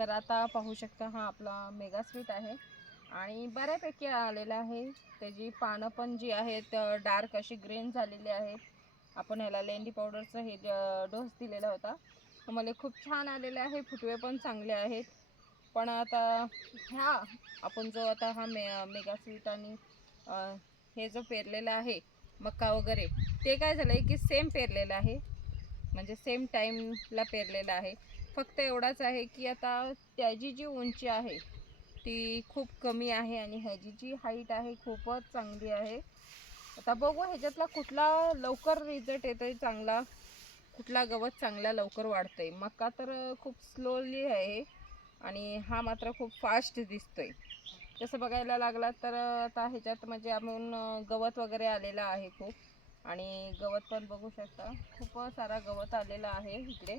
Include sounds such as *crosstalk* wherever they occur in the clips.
तर आता पाहू शकता हा आपला मेगा स्वीट आहे. आणि बऱ्यापैकी आलेला आहे. त्याची पानं पण जी आहेत डार्क अशी ग्रीन झालेली आहेत आपण ह्याला लेंडी पावडरचं हे डोस दिलेला होता. मला खूप छान आलेले आहे. फुटवे पण चांगले आहेत. पण आता ह्या आपण जो आता हा मे मेगा स्वीट आणि हे जो पेरलेला आहे मका वगैरे ते काय झालं आहे की सेम पेरलेलं आहे. म्हणजे सेम टाईमला पेरलेलं आहे. फक्त एवढाच आहे की आता त्याची जी उंची आहे ती खूप कमी आहे आणि ह्याची जी हाईट आहे खूपच चांगली आहे. आता बघू ह्याच्यातला कुठला लवकर रिझल्ट आहे चांगला कुठला गवत चांगला लवकर वाढतंय. मका तर खूप स्लोली आहे आणि हा मात्र खूप फास्ट दिसतोय. तसं बघायला लागला तर आता ह्याच्यात म्हणजे आपण गवत वगैरे आलेलं आहे खूप. आणि गवत पण बघू शकता खूप सारा गवत आलेला आहे इकडे.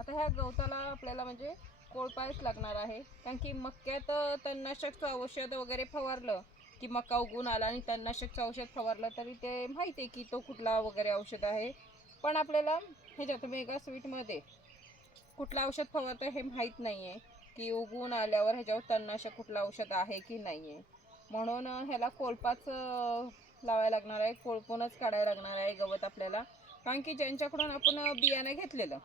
आता ह्या गवताला आपल्याला म्हणजे कोळपायच लागणार आहे. कारण की मक्यात तणनाशकचं औषध वगैरे फवारलं की मका उगून आला आणि तणनाशकचं औषध फवारलं तरी ते माहिती आहे की तो कुठला वगैरे औषध आहे. पण आपल्याला ह्याच्यात मेगा स्वीटमध्ये कुठलं औषध फवारतं हे माहीत नाही आहे की उगवून आल्यावर ह्याच्यावर तणनाशक कुठलं औषध आहे की नाही आहे म्हणून ह्याला कोळपाच लावायला लागणार आहे. कोळपूनच काढायला लागणार आहे गवत आपल्याला. कारण की ज्यांच्याकडून आपण बियाणं घेतलेलं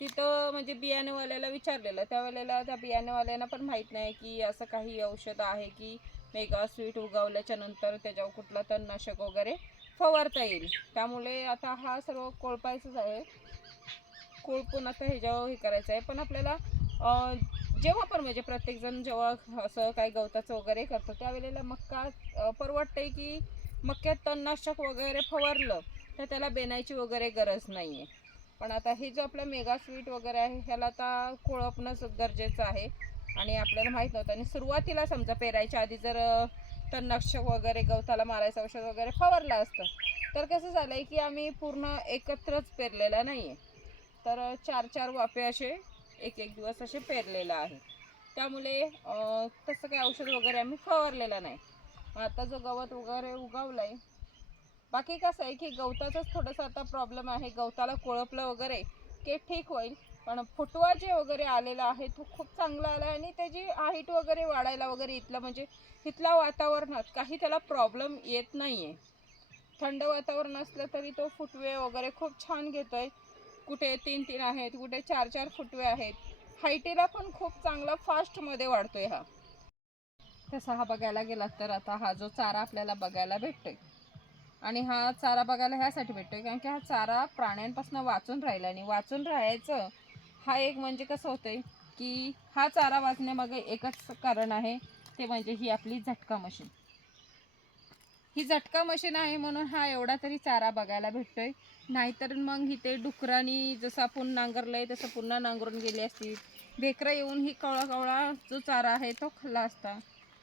तिथं म्हणजे बियाणेवाल्याला विचारलेलं. त्यावेळेला त्या बियाणेवाल्यांना पण माहीत नाही की असं काही औषध आहे की मेगा स्वीट उगवल्याच्या नंतर त्याच्यावर कुठला तणनाशक वगैरे फवारता येईल. त्यामुळे आता हा सर्व कोळपायचंच आहे. कोळपून आता ह्याच्यावर हे करायचं आहे. पण आपल्याला जेव्हा पण म्हणजे प्रत्येकजण जेव्हा असं काही गवताचं वगैरे करतो त्यावेळेला मक्का परवडतं परवडतंय की मक्यात तणनाशक वगैरे फवारलं तर त्याला बेनायची वगैरे गरज नाही आहे पण आता हे जो आपलं मेगा स्वीट वगैरे आहे ह्याला आता खोळपणंच गरजेचं आहे. आणि आपल्याला माहीत नव्हतं. आणि सुरुवातीला समजा पेरायच्या आधी जर तणनाशक वगैरे गवताला मारायचं औषध वगैरे फवारलं असतं तर कसं झालं आहे की आम्ही पूर्ण एकत्रच पेरलेला नाही आहे तर चार चार वाफे असे एक एक दिवस असे पेरलेलं आहे. त्यामुळे तसं काही औषध वगैरे आम्ही फवारलेलं नाही. आता जो गवत वगैरे उगवलं आहे बाकी कसं आहे की गवताचाच थोडंसं आता प्रॉब्लेम आहे. गवताला कोळपलं वगैरे की ठीक होईल. पण फुटवा जे वगैरे आलेला आहे तो खूप चांगला आला आहे आणि त्याची हाईट वगैरे वाढायला वगैरे इथलं म्हणजे इथल्या वातावरणात काही त्याला प्रॉब्लेम येत नाही आहे थंड वातावरण असलं तरी तो फुटवे वगैरे खूप छान घेतोय. कुठे तीन तीन आहेत कुठे चार चार फुटवे आहेत. हाईटीला पण खूप चांगला फास्टमध्ये वाढतोय हा. तसा हा बघायला गेला तर आता हा जो चारा आपल्याला बघायला भेटतोय. आणि हा चारा बघायला ह्यासाठी भेटतोय कारण की हा चारा प्राण्यांपासून वाचून राहिला आणि वाचून राहायचं हा एक म्हणजे कसं होतंय की हा चारा वाचण्यामागे एकच कारण आहे ते म्हणजे ही आपली झटका मशीन. ही झटका मशीन आहे म्हणून हा एवढा तरी चारा बघायला भेटतोय. नाहीतर मग इथे डुकरांनी जसं आपण नांगरलंय तसं पुन्हा नांगरून गेली असती बेकरं येऊन ही कवळा कवळा जो चारा आहे तो खाल्ला असता.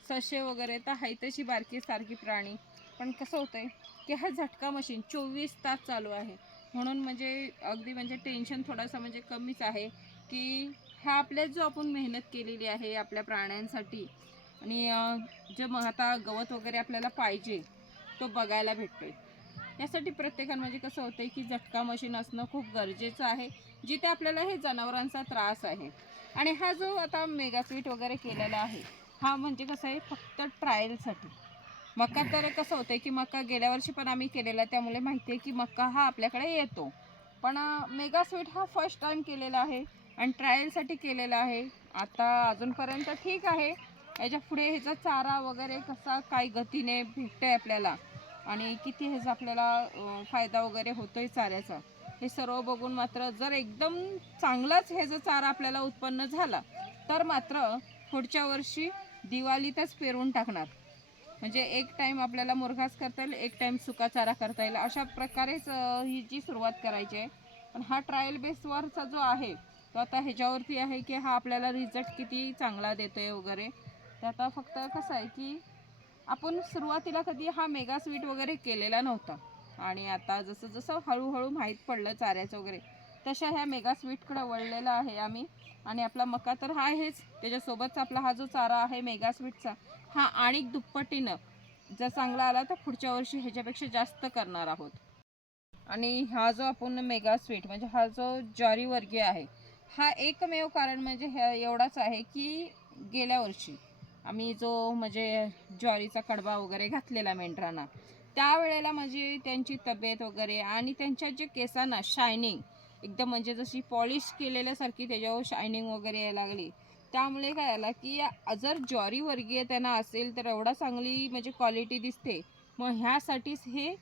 ससे वगैरे तर आहे तशी बारकी सारखी प्राणी. पण कसं होतंय की हा झटका मशीन चोवीस तास चालू आहे. म्हणून म्हणजे अगदी म्हणजे टेन्शन थोडंसं म्हणजे कमीच आहे की ह्या आपल्या जो आपण मेहनत केलेली आहे आपल्या प्राण्यांसाठी आणि जे मग आता गवत वगैरे आपल्याला पाहिजे तो बघायला भेटतोय. यासाठी प्रत्येकानं म्हणजे कसं होतं की झटका मशीन असणं खूप गरजेचं आहे जिथे आपल्याला हे जनावरांचा त्रास आहे. आणि हा जो आता मेगास्वीट वगैरे केलेला आहे हा म्हणजे कसं आहे फक्त ट्रायलसाठी मका तर कसं होतंय की मका गेल्या वर्षी पण आम्ही केलेला त्यामुळे माहिती आहे की मका हा आपल्याकडे येतो. पण मेगा स्वीट हा फर्स्ट टाइम केलेला आहे आणि ट्रायलसाठी केलेला आहे. आता अजूनपर्यंत ठीक आहे. याच्यापुढे ह्याचा चारा वगैरे कसा काय गतीने भेटतं आहे आपल्याला आणि किती ह्याचा आपल्याला फायदा वगैरे होतो आहे चाऱ्याचा हे सर्व बघून मात्र जर एकदम चांगलाच ह्याचा चारा आपल्याला उत्पन्न झाला तर मात्र पुढच्या वर्षी दिवाळीतच पेरून टाकणार. म्हणजे एक टाईम आपल्याला मुरघास करता येईल एक टाईम सुका चारा करता येईल. अशा प्रकारेच हिची ही जी सुरुवात करायची आहे. पण हा ट्रायल बेसवरचा जो आहे तो आता ह्याच्यावरती आहे की हा आपल्याला रिझल्ट किती चांगला देतो आहे वगैरे. तर आता फक्त कसं आहे की आपण सुरुवातीला कधी हा मेगा स्वीट वगैरे केलेला नव्हता. आणि आता जसं जसं हळूहळू माहीत पडलं चाऱ्याचं वगैरे तशा ह्या मेगा स्वीटकडे वळलेला आहे आम्ही. आणि आपला मका तर हा आहेच. त्याच्यासोबतचा आपला हा जो चारा आहे मेगा स्वीटचा हा आणि दुप्पटीनं जर चांगला आला तर पुढच्या वर्षी ह्याच्यापेक्षा जास्त करणार आहोत. आणि हा जो आपण मेगा स्वीट म्हणजे हा जो ज्वारी वर्गीय आहे हा एकमेव कारण म्हणजे ह्या एवढाच आहे की गेल्या वर्षी आम्ही जो म्हणजे ज्वारीचा कडबा वगैरे घातलेला मेंढरांना त्यावेळेला म्हणजे त्यांची तब्येत वगैरे आणि त्यांच्या जे केसांना शायनिंग एकदम म्हणजे जशी पॉलिश केलेल्यासारखी त्याच्यावर शायनिंग वगैरे यायला लागली. त्यामुळे काय झालं की जर ज्वारी वर्गीय त्यांना असेल तर एवढा चांगली म्हणजे क्वालिटी दिसते. मग ह्यासाठीच हे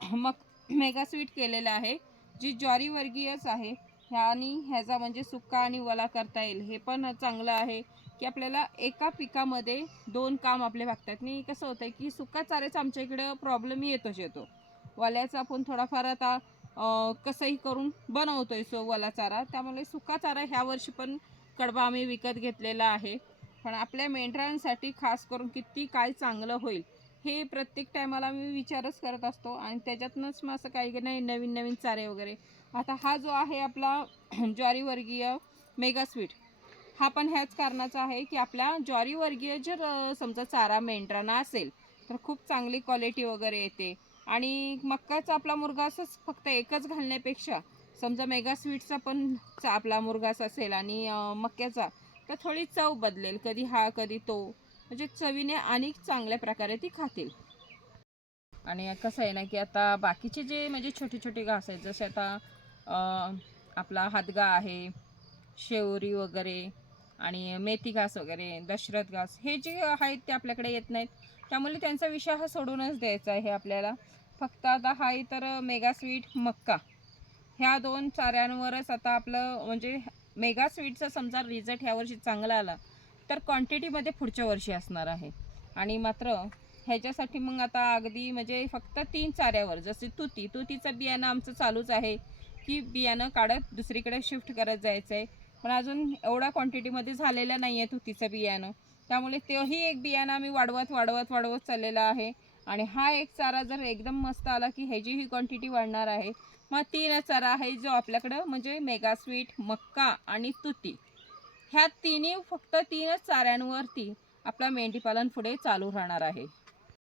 *clears throat* मग मेगा स्वीट केलेलं आहे जी ज्वारी वर्गीयच आहे. आणि ह्याचा म्हणजे सुका आणि वला करता येईल. हे पण चांगलं आहे की आपल्याला एका पिकामध्ये दोन काम आपले भागतात. नाही कसं होतं की सुका चाऱ्याचा आमच्या इकडं प्रॉब्लेम येतोच येतो. वाल्याचा आपण थोडाफार आता कसंही करून बनवतोय सो वला चारा. त्यामुळे सुका चारा ह्या वर्षी पण कडबा आम्ही विकत घेतलेला आहे. पण आपल्या मेंढरांसाठी खास करून किती काय चांगलं होईल हे प्रत्येक टायमाला मी विचारच करत असतो. आणि त्याच्यातनंच मग असं काही नाही नवीन नवीन चारे वगैरे. आता हा जो आहे आपला *clears throat* ज्वारीवर्गीय मेगा स्वीट हा पण ह्याच कारणाचा आहे की आपल्या ज्वारीवर्गीय जर समजा चारा मेंढरांना असेल तर खूप चांगली क्वालिटी वगैरे येते. आणि मक्काचा आपला मुरघासच फक्त एकच घालण्यापेक्षा समजा मेगा स्वीटचा पण आपला मुरघास असेल आणि मक्याचा तर थोडी चव बदलेल. कधी हा कधी तो. म्हणजे चवीने आणि चांगल्या प्रकारे ती खातील. आणि कसं आहे ना की आता बाकीचे जे म्हणजे छोटे छोटे घास आहेत जसे आता आपला हादगा आहे शेवरी वगैरे आणि मेथी घास वगैरे दशरथ घास हे जे आहेत ते आपल्याकडे येत नाहीत. त्यामुळे त्यांचा विषय हा सोडूनच द्यायचा आहे आपल्याला. फक्त आता हा तर मेगास्वीट मक्का. ह्या दोन चाऱ्यांवरच आता आपलं म्हणजे मेगास्वीटचा समजा रिझल्ट ह्या वर्षी चांगला आला तर क्वांटिटीमध्ये पुढच्या वर्षी असणार आहे. आणि मात्र ह्याच्यासाठी मग आता अगदी म्हणजे फक्त तीन चाऱ्यावर जसे तुती तुतीचं बियाणं आमचं चालूच आहे की बियाणं काढत दुसरीकडे शिफ्ट करत जायचं आहे पण अजून एवढ्या क्वांटिटीमध्ये झालेलं नाही आहे तुतीचं बियाणं. त्यामुळे तेही एक बियाणं आम्ही वाढवत वाढवत वाढवत चाललेलं आहे. आणि हा एक चारा जर एकदम मस्त आला की ह्याची ही क्वांटिटी वाढणार आहे. मग तीन चारा आहे जो आपल्याकडं म्हणजे मेगा स्वीट मक्का आणि तुती. ह्या तिन्ही फक्त तीनच चाऱ्यांवरती आपला मेंढीपालन पुढे चालू राहणार आहे.